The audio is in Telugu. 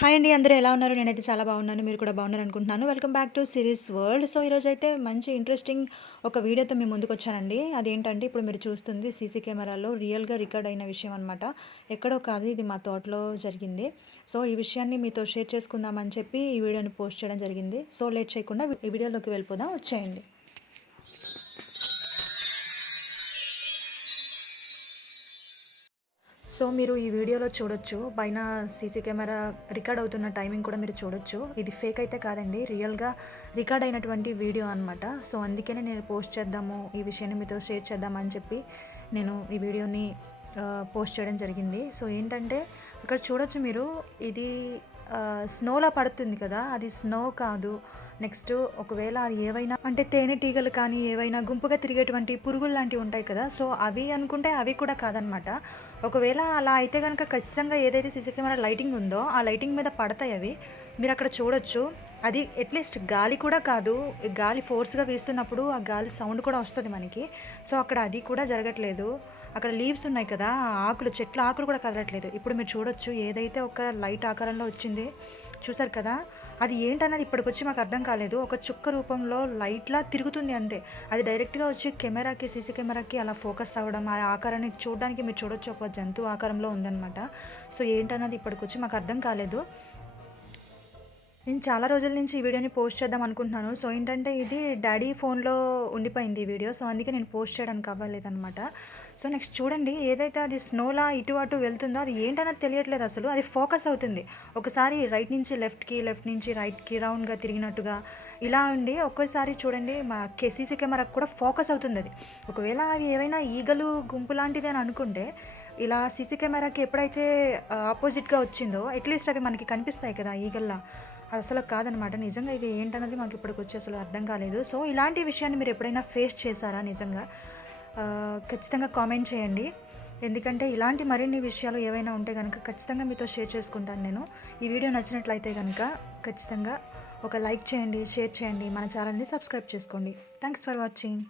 హాయ్ అండి అందరూ ఎలా ఉన్నారు? నేనైతే చాలా బాగున్నాను మీరు కూడా బాగున్నారు అనుకుంటున్నాను. Welcome back to series world so ఈరోజు అయితే మంచి ఇంట్రెస్టింగ్ ఒక వీడియోతో మేము ముందుకు వచ్చానండి. అదేంటంటే ఇప్పుడు మీరు చూస్తుంది సీసీ కెమెరాలో రియల్గా రికార్డ్ అయిన విషయం అనమాట ఎక్కడో కాదు ఇది మా తోటలో జరిగింది. సో ఈ విషయాన్ని మీతో షేర్ చేసుకుందామని చెప్పి ఈ వీడియోని పోస్ట్ చేయడం జరిగింది. సో లేట్ చేయకుండా ఈ వీడియోలోకి వెళ్ళిపోదాం. వచ్చేయండి. సో మీరు ఈ వీడియోలో చూడొచ్చు. పైన సీసీ కెమెరా రికార్డ్ అవుతున్న టైమింగ్ కూడా మీరు చూడొచ్చు. ఇది ఫేక్ అయితే కాదండి. రియల్గా రికార్డ్ అయినటువంటి వీడియో అనమాట సో అందుకనే నేను పోస్ట్ చేద్దాము ఈ విషయాన్ని మీతో షేర్ చేద్దామని చెప్పి నేను ఈ వీడియోని పోస్ట్ చేయడం జరిగింది. సో ఏంటంటే ఇక్కడ చూడొచ్చు మీరు ఇది స్నోలా పడుతుంది కదా. అది స్నో కాదు. నెక్స్ట్ ఒకవేళ అది ఏవైనా అంటే తేనెటీగలు కానీ ఏవైనా గుంపుగా తిరిగేటువంటి పురుగులు లాంటివి ఉంటాయి కదా సో అవి అనుకుంటే అవి కూడా కాదనమాట. ఒకవేళ అలా అయితే కనుక ఖచ్చితంగా ఏదైతే సీసీ కెమెరా లైటింగ్ ఉందో ఆ లైటింగ్ మీద పడతాయి అవి. మీరు అక్కడ చూడొచ్చు. అది అట్లీస్ట్ గాలి కూడా కాదు గాలి ఫోర్స్గా వీస్తున్నప్పుడు ఆ గాలి సౌండ్ కూడా వస్తుంది మనకి. సో అక్కడ అది కూడా జరగట్లేదు. అక్కడ లీవ్స్ ఉన్నాయి కదా ఆకులు చెట్ల ఆకులు కూడా కదలట్లేదు. ఇప్పుడు మీరు చూడొచ్చు ఏదైతే ఒక లైట్ ఆకారంలో వచ్చింది చూసారు కదా? అది ఏంటన్నది ఇప్పటికొచ్చి మాకు అర్థం కాలేదు. ఒక చుక్క రూపంలో లైట్లా తిరుగుతుంది అంతే. అది డైరెక్ట్గా వచ్చి కెమెరాకి సీసీ కెమెరాకి అలా ఫోకస్ అవ్వడం ఆ ఆకారాన్ని చూడడానికి మీరు చూడొచ్చు. ఒక జంతువు ఆకారంలో ఉందన్నమాట. సో ఏంటన్నది ఇప్పటికొచ్చి మాకు అర్థం కాలేదు. నేను చాలా రోజుల నుంచి ఈ వీడియోని పోస్ట్ చేద్దాం అనుకుంటున్నాను. సో ఏంటంటే ఇది డాడీ ఫోన్లో ఉండిపోయింది ఈ వీడియో. సో అందుకే నేను పోస్ట్ చేయడానికి అవ్వలేదన్నమాట. సో నెక్స్ట్ చూడండి ఏదైతే అది స్నోలా ఇటు అటు వెళ్తుందో అది ఏంటన్నది తెలియట్లేదు అసలు. అది ఫోకస్ అవుతుంది. ఒకసారి రైట్ నుంచి లెఫ్ట్కి లెఫ్ట్ నుంచి రైట్కి రౌండ్గా తిరిగినట్టుగా ఇలా ఉండి ఒక్కోసారి చూడండి మా సీసీ కెమెరాకి కూడా ఫోకస్ అవుతుంది అది. ఒకవేళ అవి ఏవైనా ఈగలు గుంపు లాంటిది అని అనుకుంటే ఇలా సీసీ కెమెరాకి ఎప్పుడైతే ఆపోజిట్గా వచ్చిందో అట్లీస్ట్ అవి మనకి కనిపిస్తాయి కదా ఈగల్లా. అది అసలు కాదనమాట. నిజంగా ఇది ఏంటన్నది మాకు ఇప్పటికి వచ్చి అసలు అర్థం కాలేదు. సో ఇలాంటి విషయాన్ని మీరు ఎప్పుడైనా ఫేస్ చేశారా నిజంగా? ఖచ్చితంగా కామెంట్ చేయండి. ఎందుకంటే ఇలాంటి మరిన్ని విషయాలు ఏవైనా ఉంటే కనుక ఖచ్చితంగా మీతో షేర్ చేసుకుంటాను నేను. ఈ వీడియో నచ్చినట్లయితే కనుక ఖచ్చితంగా ఒక లైక్ చేయండి షేర్ చేయండి మన ఛానల్ని సబ్స్క్రైబ్ చేసుకోండి. Thanks for watching.